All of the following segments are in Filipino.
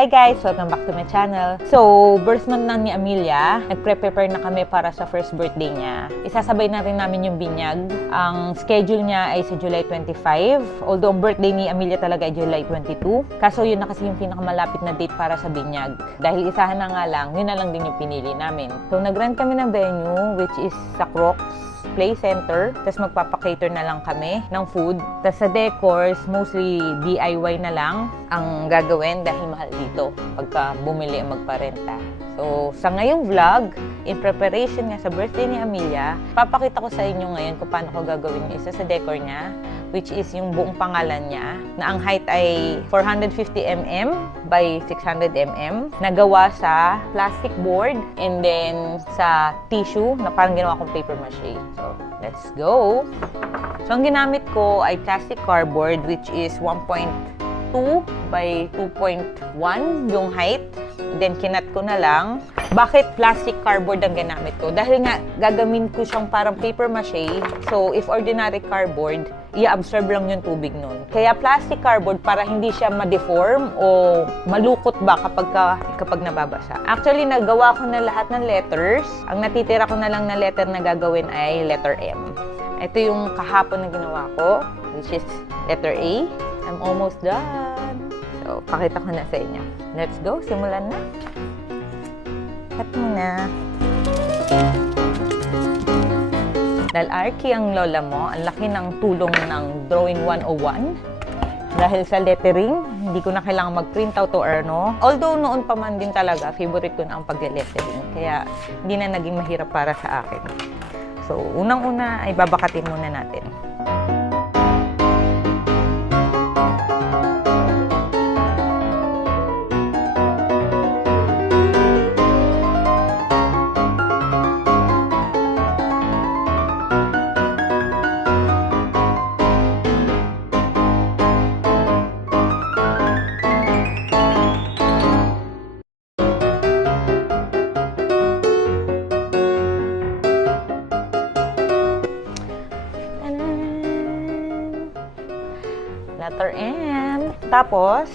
Hi guys! Welcome back to my channel. So, birth month na ni Amelia. Nagpre-prepare na kami para sa first birthday niya. Isasabay na rin namin yung binyag. Ang schedule niya ay sa July 25. Although, ang birthday ni Amelia talaga ay July 22. Kaso yun na kasi yung pinakamalapit na date para sa binyag. Dahil isahan na nga lang, yun na lang din yung pinili namin. So, nag-rent kami ng venue, which is sa Crocs Play Center. Tapos magpapakater na lang kami ng food. Tapos sa decors, mostly DIY na lang ang gagawin dahil mahal dito pagka bumili ang magparenta. So, sa ngayong vlog, in preparation nga sa birthday ni Amelia, papakita ko sa inyo ngayon kung paano ko gagawin yung isa sa decor niya, which is yung buong pangalan niya, na ang height ay 450mm by 600mm, nagawa sa plastic board and then sa tissue na parang ginawa kong paper mache. So, let's go! So, ang ginamit ko ay plastic cardboard, which is 1.2 by 2.1 yung height. Then, kinat ko na lang. Bakit plastic cardboard ang ginamit ko? Dahil nga, gagamin ko siyang parang paper mache. So, if ordinary cardboard, i-absorb lang yung tubig nun. Kaya plastic cardboard para hindi siya ma-deform o malukot ba kapag nababasa. Actually, nagawa ko na lahat ng letters. Ang natitira ko na lang na letter na gagawin ay letter M. Ito yung kahapon na ginawa ko, which is letter A. I'm almost done. So, pakita ko na sa inyo. Let's go. Simulan na. Cut mo na. Dahil Arky ang lola mo, ang laki ng tulong ng Drawing 101. Dahil sa lettering, hindi ko na kailangan mag-print out o ano. Although noon pa man din talaga, favorite ko na ang pag-lettering. Kaya hindi na naging mahirap para sa akin. So, unang-una ay babakatin muna natin. Letter M. Tapos,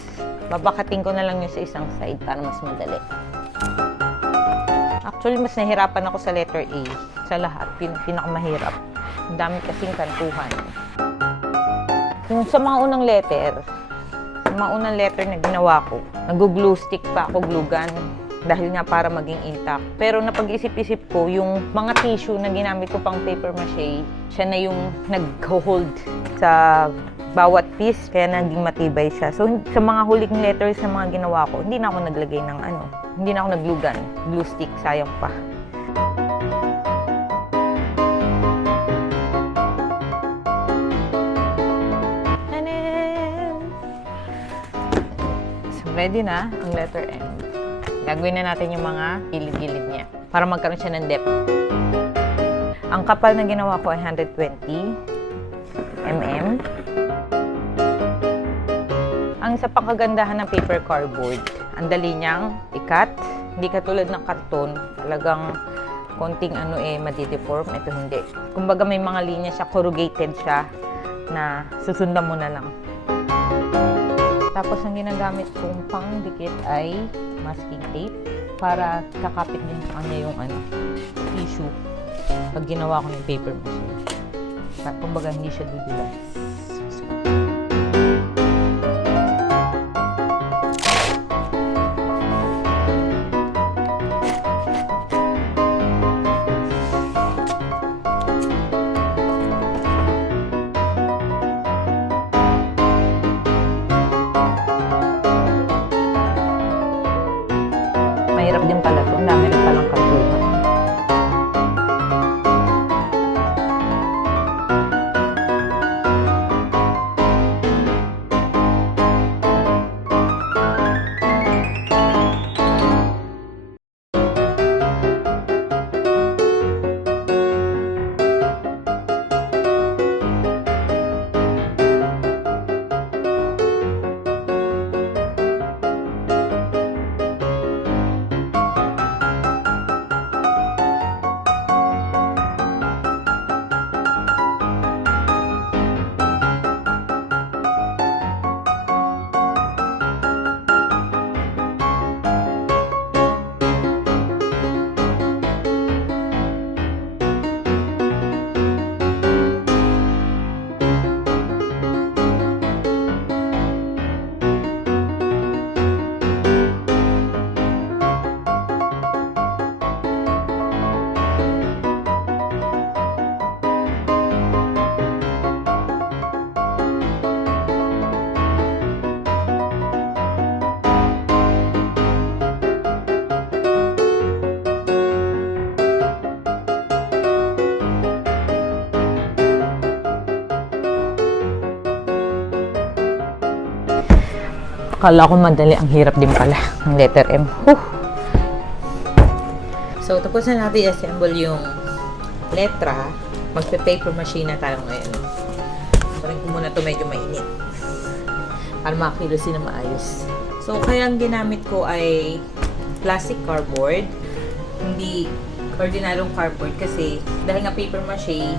babakating ko na lang yung sa isang side para mas madali. Actually, mas nahirapan ako sa letter A. Sa lahat, pinakamahirap. Ang dami kasing kantuhan. Yung sa mga unang letter na ginawa ko, nag-glue stick pa ako, glue gun. Dahil nga para maging intact. Pero napag-isip-isip ko, yung mga tissue na ginamit ko pang paper mache, siya na yung nag-hold sa bawat piece, kaya naging matibay siya. So, sa mga huling letters sa mga ginawa ko, hindi na ako naglagay ng hindi na ako nag-glue gun, glue stick, sayang pa. So, ready na ang letter M. Gagawin na natin yung mga gilid-gilid niya para magkaroon siya ng depth. Ang kapal na ginawa ko ay 120mm. Ang isa pang kagandahan ng paper cardboard, ang dali niyang i-cut. Hindi katulad ng karton, talagang konting madideform. Ito hindi. Kumbaga may mga linya siya, corrugated siya, na susundan mo na lang. Tapos ang ginagamit kong pang-dikit ay masking tape para kakapit din sa kanya yung tissue pag ginawa ko ng paper mache. Kumbaga hindi siya dudulas. Mahirap din pala ito. Ang dami rin palang kantuhan. Akala ko madali, ang hirap din pala ng letter M. Whew. So, tapos na natin i-assemble yung letra. Magpe-paper machine na tayo ngayon. Parang ko muna ito medyo mainit. Para makakilusin na maayos. So, kaya ang ginamit ko ay plastic cardboard. Hindi ordinaryong cardboard kasi dahil nga paper mache,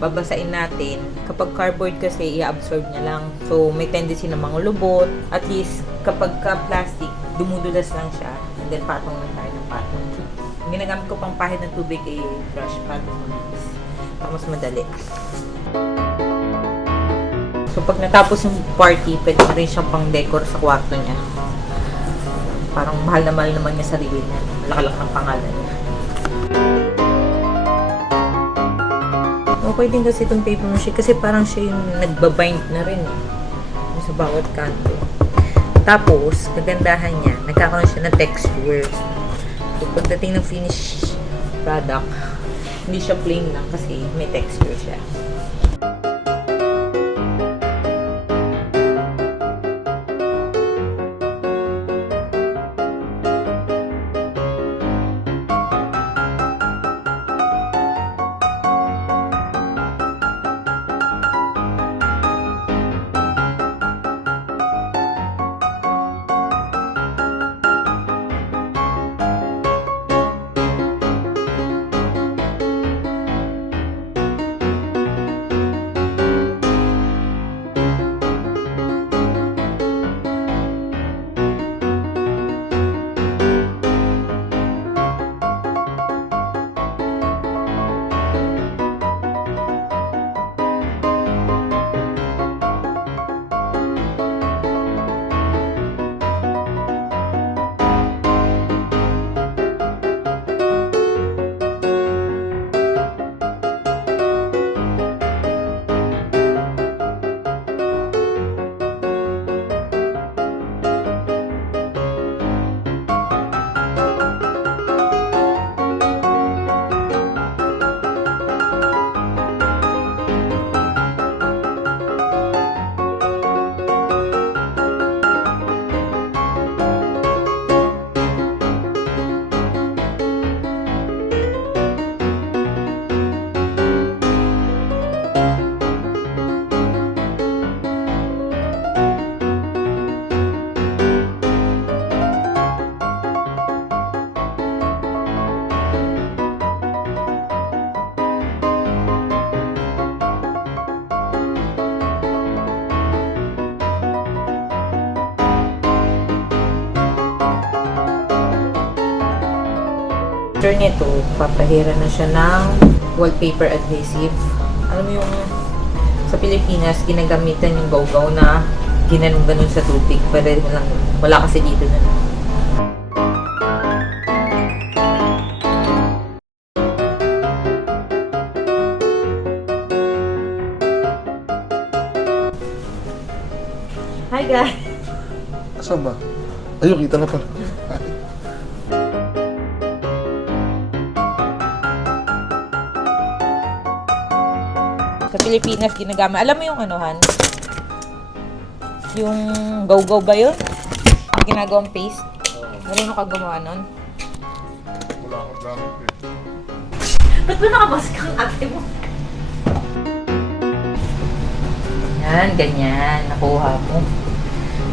babasain natin. Kapag cardboard kasi, i-absorb niya lang. So, may tendency na mangulubot. At least, kapag ka-plastic, dumudulas lang siya. And then, patong lang tayo ng patong. Ginagamit ko pang pahid ng tubig ay brush patong mabilis. Para mas madali. So, pag natapos yung party, pwede rin siyang pang decor sa kwarto niya. Parang mahal naman niya sarili niya. Malakalak ng pangalan niya. Okay din kasi itong paper mache kasi parang siya yung nagbabind na rin sa bawat kanto. Tapos, kagandahan niya, nagkakaroon siya ng texture. So, pagdating ng finished product, hindi siya plain lang kasi may texture siya. After nito, papahira na siya ng wallpaper adhesive. Alam mo yung sa Pilipinas, ginagamitan yung gawgaw na ginanong-ganon sa tubig. Pero lang, wala kasi dito na. Hi guys! Asan ba? Ayun, kita na pala. Sa Pilipinas, ginagamit. Alam mo yung anuhan? Yung go-go ba yun? Ginagawang paste? Marunong ka gumawa nun? Wala akong gamit eh. Ba't ba nakamask ang ate mo? Yan, ganyan. Nakuha mo.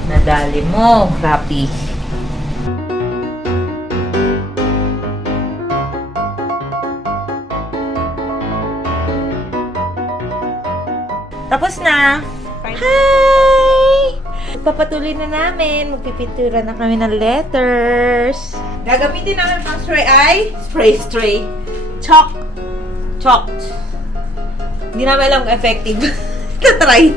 Nadali mo. Rapi. Tapos na! Hi! Papatuloy na namin. Magpipintura na kami ng letters. Gagamitin namin pang spray ay spray. Chalk. Chalked. Hindi namin alam kung effective. Tatry.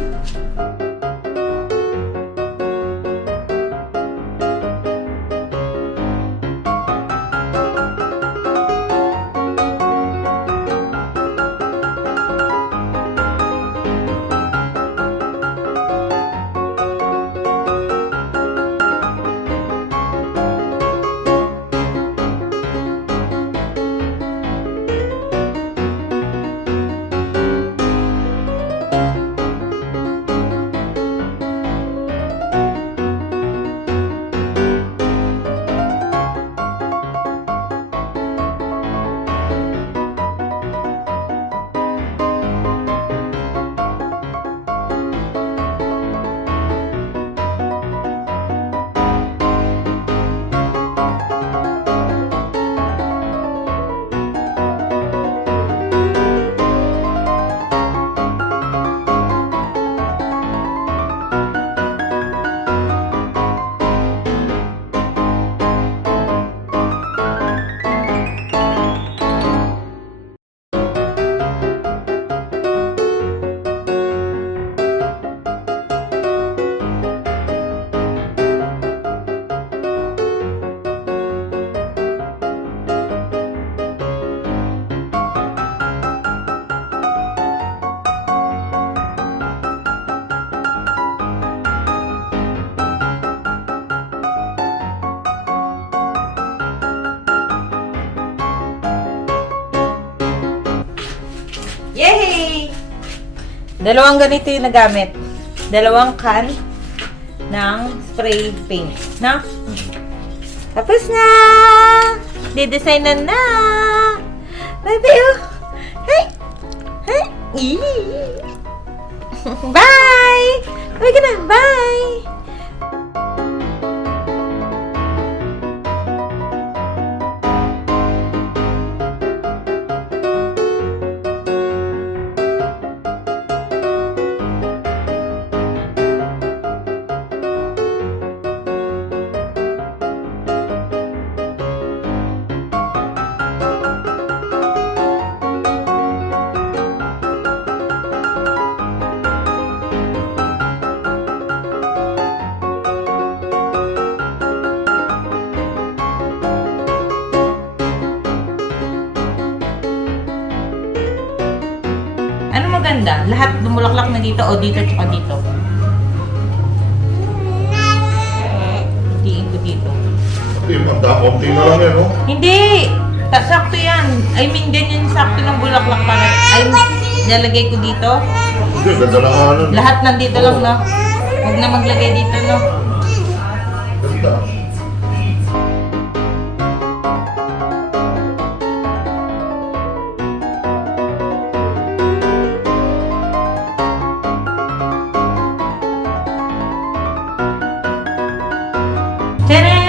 Yay! Dalawang ganito yung nagamit. Dalawang can ng spray paint. Na? Tapos na! Didesignan na! Baby, oh! Hey! Hey! Eee! Bye! Bye ka na! Bye! Ano maganda? Lahat dumulaklak na dito o dito tsaka dito? Tiin ko dito. Konti na lang yan, no? Hindi! Sakto yan. I mean, ganyan sakto ng bulaklak para. Ay, nalagay ko dito. Hindi, ganda lang ano. Lahat nandito lang, no? Huwag na maglagay dito, no? Ganda. Tadaan!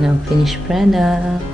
Now, finished product.